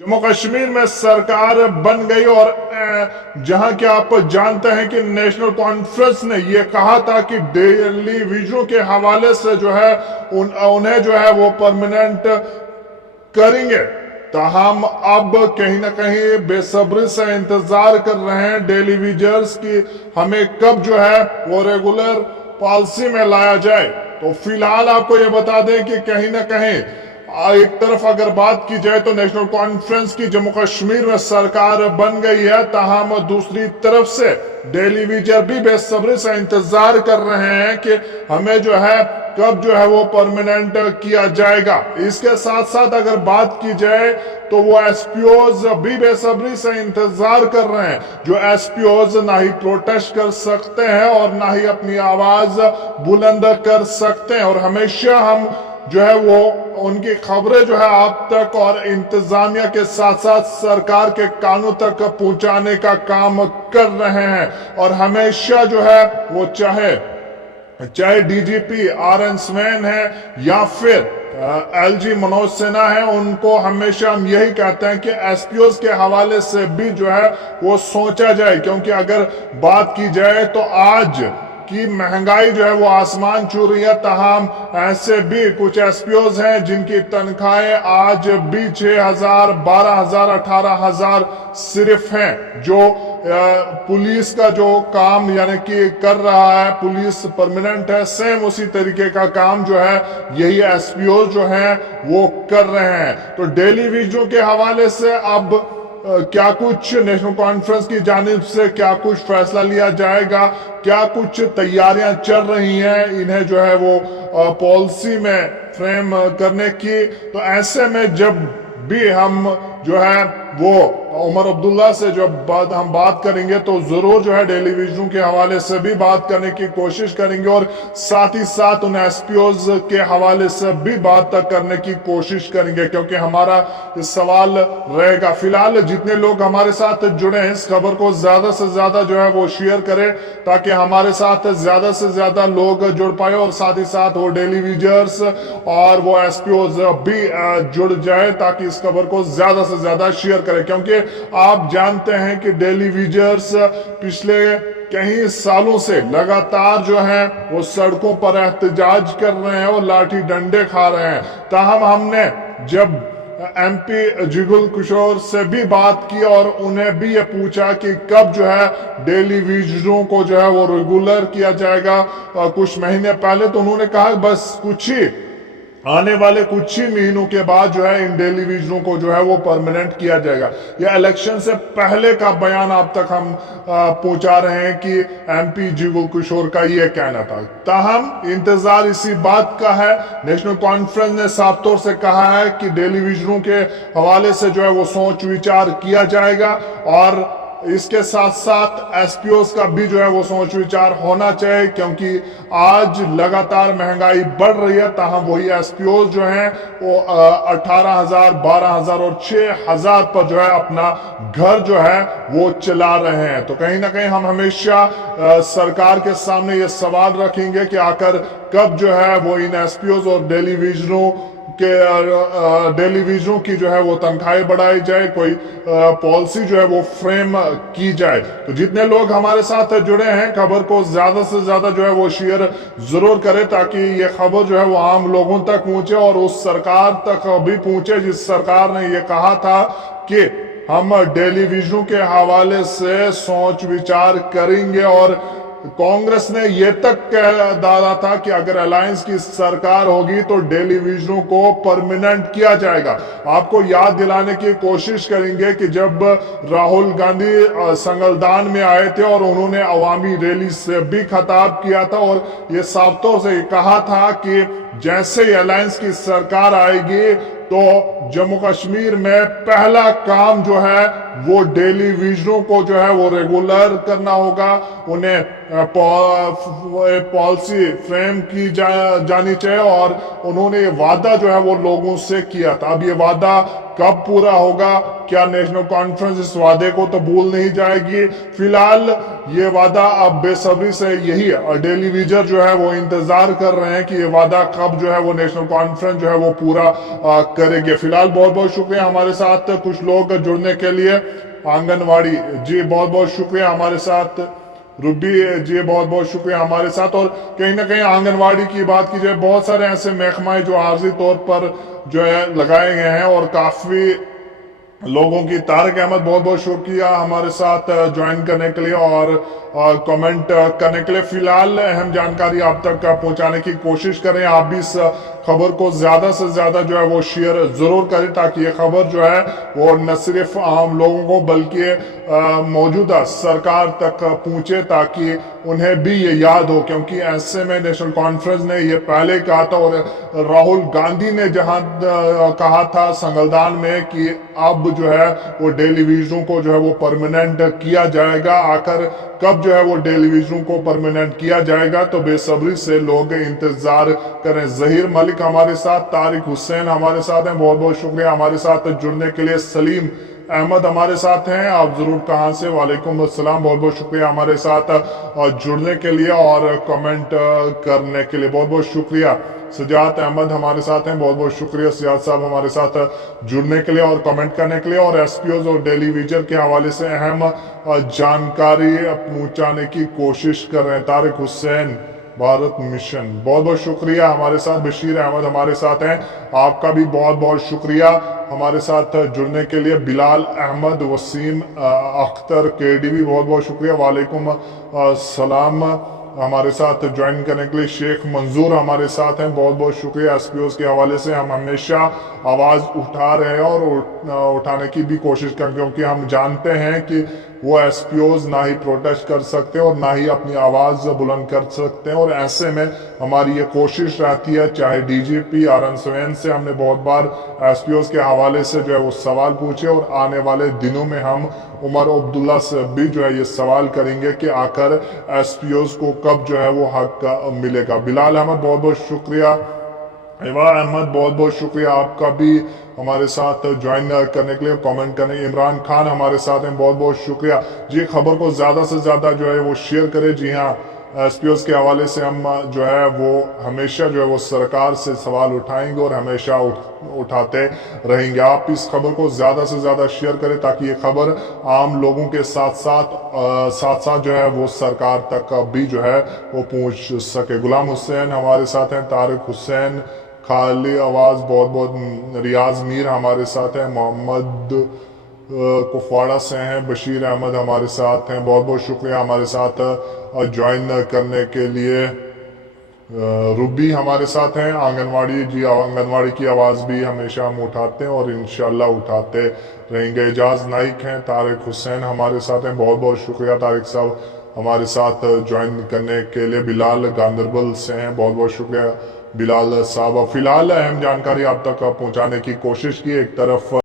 जम्मू कश्मीर में सरकार बन गई और जहां कि आप जानते हैं कि नेशनल कॉन्फ्रेंस ने यह कहा था कि टेलीविजनों के हवाले से जो है उन्हें जो है वो परमानेंट करेंगे। ताहम अब कहीं ना कहीं बेसब्री से इंतजार कर रहे हैं टेलीविजन्स की हमें कब जो है वो रेगुलर पॉलिसी में लाया जाए। तो फिलहाल आपको ये बता दें कि कहीं ना कहीं एक तरफ अगर बात की जाए तो नेशनल कॉन्फ्रेंस की जम्मू कश्मीर में सरकार बन गई है, ताहम दूसरी तरफ से टेलीविजन भी बेसब्री से इंतजार कर रहे हैं कि हमें जो है कब जो है वो परमानेंट किया जाएगा। इसके साथ साथ अगर बात की जाए तो वो एसपीओज भी बेसब्री से इंतजार कर रहे हैं। जो एसपीओज ना ही प्रोटेस्ट कर सकते हैं और ना ही अपनी आवाज बुलंद कर सकते हैं, और हमेशा हम जो है वो उनकी खबरें जो है आप तक और इंतजामिया के साथ साथ सरकार के कानों तक पहुंचाने का काम कर रहे हैं। और हमेशा जो है वो चाहे डीजीपी आर.एन. स्वैन है या फिर एलजी मनोज सिन्हा है, उनको हमेशा हम यही कहते हैं कि एसपीओज के हवाले से भी जो है वो सोचा जाए, क्योंकि अगर बात की जाए तो आज की महंगाई जो है वो आसमान छू रही है। ताहम ऐसे भी कुछ एसपीओज हैं जिनकी तनख्वाहें आज भी 6,000, 12,000, 18,000 सिर्फ हैं। जो पुलिस का जो काम यानी कि कर रहा है, पुलिस परमानेंट है, सेम उसी तरीके का काम जो है यही एसपीओ जो है वो कर रहे हैं। तो टेलीविजन के हवाले से अब क्या कुछ नेशनल कॉन्फ्रेंस की जानिब से क्या कुछ फैसला लिया जाएगा, क्या कुछ तैयारियां चल रही हैं इन्हें जो है वो पॉलिसी में फ्रेम करने की। तो ऐसे में जब भी हम जो है वो उमर अब्दुल्ला से जब हम बात करेंगे तो जरूर जो है टेलीविजन के हवाले से भी बात करने की कोशिश करेंगे, और साथ ही साथ उन एसपीओज के हवाले से भी बात करने की कोशिश करेंगे, क्योंकि हमारा सवाल रहेगा। फिलहाल जितने लोग हमारे साथ जुड़े हैं इस खबर को ज्यादा से ज्यादा जो है वो शेयर करें, ताकि हमारे साथ ज्यादा से ज्यादा लोग जुड़ पाए और साथ ही साथ वो टेलीविजन्स और वो एसपीओज भी जुड़ जाए, ताकि इस खबर को ज्यादा से ज्यादा शेयर करें। क्योंकि आप जानते हैं कि टेलीविजन्स पिछले कई सालों से लगातार जो है वो सड़कों पर एहतजाज कर रहे हैं और लाठी डंडे खा रहे हैं। ताहम हमने जब एमपी जुगल किशोर से भी बात की और उन्हें भी ये पूछा कि कब जो है टेलीविजनों को जो है वो रेगुलर किया जाएगा कुछ महीने पहले, तो उन्होंने कहा बस आने वाले कुछ ही महीनों के बाद जो है इन टेलीविजनों को जो है वो परमानेंट किया जाएगा। यह इलेक्शन से पहले का बयान आप तक हम पहुंचा रहे हैं कि एमपी जुगल किशोर का यह कहना था। ताहम इंतजार इसी बात का है। नेशनल कॉन्फ्रेंस ने साफ तौर से कहा है कि टेलीविजनों के हवाले से जो है वो सोच विचार किया जाएगा, और इसके साथ साथ एसपीओज का भी जो है वो सोच विचार होना चाहिए, क्योंकि आज लगातार महंगाई बढ़ रही है। ताहम वही एसपीओज जो हैं वो 18,000, 12,000 और 6,000 पर जो है अपना घर जो है वो चला रहे हैं। तो कहीं ना कहीं हम हमेशा सरकार के सामने ये सवाल रखेंगे कि आखिर कब जो है वो इन एसपीओज और टेलीविजनों की जो है वो तनख्वाहें बढ़ाई जाए, कोई पॉलिसी जो है वो फ्रेम की जाए। तो जितने लोग हमारे साथ जुड़े हैं खबर को ज्यादा से ज्यादा जो है वो शेयर जरूर करें, ताकि ये खबर जो है वो आम लोगों तक पहुंचे और उस सरकार तक भी पहुंचे जिस सरकार ने ये कहा था कि हम टेलीविजनों के हवाले से सोच विचार करेंगे। और कांग्रेस ने यह तक कह डाला था कि अगर अलायंस की सरकार होगी तो टेलीविजनों को परमानेंट किया जाएगा। आपको याद दिलाने की कोशिश करेंगे कि जब राहुल गांधी संगलदान में आए थे और उन्होंने अवामी रैली से भी खिताब किया था और ये साफ तौर से कहा था कि जैसे ही अलायंस की सरकार आएगी तो जम्मू कश्मीर में पहला काम जो है वो टेलीविजनों को जो है वो रेगुलर करना होगा, उन्हें पॉलिसी फ्रेम की जानी चाहिए। और उन्होंने ये वादा जो है वो लोगों से किया था। अब ये वादा कब पूरा होगा? क्या नेशनल कॉन्फ्रेंस इस वादे को तो भूल नहीं जाएगी? फिलहाल ये वादा अब बेसब्री से यही डेली विजर जो है वो इंतजार कर रहे हैं कि ये वादा कब जो है वो नेशनल कॉन्फ्रेंस जो है वो पूरा करेंगे। फिलहाल बहुत बहुत शुक्रिया हमारे साथ कुछ लोग जुड़ने के लिए। आंगनवाड़ी जी बहुत बहुत शुक्रिया हमारे साथ, रूबी जी बहुत बहुत शुक्रिया हमारे साथ। और कहीं ना कहीं आंगनवाड़ी की बात की जाए, बहुत सारे ऐसे महकमे जो आर्जी तौर पर जो है लगाए गए हैं और काफी लोगों की। तारिक अहमद बहुत बहुत शुक्रिया हमारे साथ ज्वाइन करने के लिए और कमेंट करने के लिए। फिलहाल अहम जानकारी आप तक पहुंचाने की कोशिश करें। आप भी इस खबर को ज्यादा से ज्यादा जो है वो शेयर जरूर करें ताकि ये खबर जो है वो न सिर्फ आम लोगों को बल्कि मौजूदा सरकार तक पहुंचे ताकि उन्हें भी ये याद हो। क्योंकि ऐसे में नेशनल कॉन्फ्रेंस ने ये पहले कहा था और राहुल गांधी ने जहां कहा था संगलदान में कि अब जो है वो डेली विजनों को जो है वो परमानेंट किया जाएगा। आखिर कब जो है वो डेली विजनों को परमानेंट किया जाएगा तो बेसब्री से लोग इंतजार करें। जहीर मलिक हमारे साथ, तारिक हुसैन हमारे साथ हैं, बहुत बहुत शुक्रिया हमारे साथ जुड़ने के लिए। सलीम अहमद हमारे साथ हैं, आप जरूर कहां से? वालेकुम अस्सलाम, बहुत बहुत शुक्रिया हमारे साथ जुड़ने के लिए और कमेंट करने के लिए, बहुत बहुत शुक्रिया। सजात अहमद हमारे साथ हैं, बहुत बहुत शुक्रिया सजात साहब हमारे साथ जुड़ने के लिए और कमेंट करने के लिए और एसपीओज और डेली विजर के हवाले से अहम जानकारी पहुंचाने की कोशिश कर रहे हैं। तारिक हुसैन भारत मिशन, बहुत बहुत शुक्रिया हमारे साथ। बशीर अहमद हमारे साथ हैं, आपका भी बहुत बहुत शुक्रिया हमारे साथ जुड़ने के लिए। बिलाल अहमद, वसीम अख्तर केडीवी, बहुत बहुत शुक्रिया। वालेकुम सलाम हमारे साथ ज्वाइन करने के लिए। शेख मंजूर हमारे साथ हैं, बहुत बहुत शुक्रिया। एसपीओस के हवाले से हम हमेशा आवाज उठा रहे हैं और उठाने की भी कोशिश करें क्योंकि हम जानते हैं कि वो एसपीओस ना ही प्रोटेस्ट कर सकते और ना ही अपनी आवाज बुलंद कर सकते हैं। और ऐसे में हमारी ये कोशिश रहती है, चाहे डीजीपी आरएन सोरेन से हमने बहुत बार एसपीओस के हवाले से जो है वो सवाल पूछे और आने वाले दिनों में हम उमर अब्दुल्ला से भी जो है ये सवाल करेंगे कि आखिर एसपीओस को कब जो है वो हक मिलेगा। बिलाल अहमद बहुत बहुत शुक्रिया। इवा अहमद बहुत बहुत शुक्रिया आपका भी हमारे साथ ज्वाइन करने के लिए, कमेंट करने। इमरान खान हमारे साथ हैं, बहुत बहुत शुक्रिया जी। खबर को ज्यादा से ज्यादा जो है वो शेयर करें। जी हाँ, एसपीओस के हवाले से हम जो है वो हमेशा जो है वो सरकार से सवाल उठाएंगे और हमेशा उठाते रहेंगे। आप इस खबर को ज्यादा से ज्यादा शेयर करें ताकि ये खबर आम लोगों के साथ साथ जो है वो सरकार तक भी जो है वो पहुंच सके। गुलाम हुसैन हमारे साथ हैं, तारिक हुसैन, खाली आवाज बहुत बहुत। रियाज मीर हमारे साथ हैं, मोहम्मद कुफवाड़ा से हैं। बशीर अहमद हमारे साथ हैं, बहुत बहुत शुक्रिया हमारे साथ ज्वाइन करने के लिए। रूबी हमारे साथ हैं। आंगनवाड़ी जी, आंगनवाड़ी की आवाज भी हमेशा हम उठाते हैं और इंशाल्लाह उठाते रहेंगे। एजाज नाइक हैं, तारिक हुसैन हमारे साथ हैं, बहुत बहुत शुक्रिया तारिक साहब हमारे साथ ज्वाइन करने के लिए। बिलाल गांधरबल से हैं, बहुत बहुत शुक्रिया बिलाल साहब। फिलहाल अहम जानकारी आप तक पहुंचाने की कोशिश की। एक तरफ